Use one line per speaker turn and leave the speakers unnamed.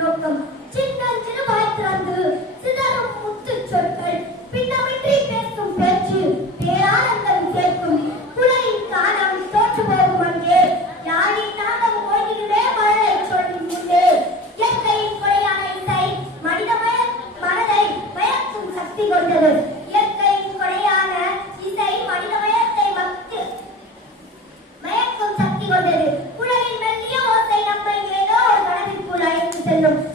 நோக்கம் சின்னஞ்சிறு வாய்த்திறந்து சிதறும் முத்து சொற்கள் பின்னமின்றி பேசும் பேச்சு பேரானந்தம் சேர்க்கும் புலையின் காலம் தோற்று போகும் அங்கே. யாழின் நாகம் ஓய்கிறே மழலை சொல்லும் முன்னே. இயற்கையின் கொலையான இசை மனிதமய மனதை மயக்கும் சக்தி கொண்டது. Hallelujah.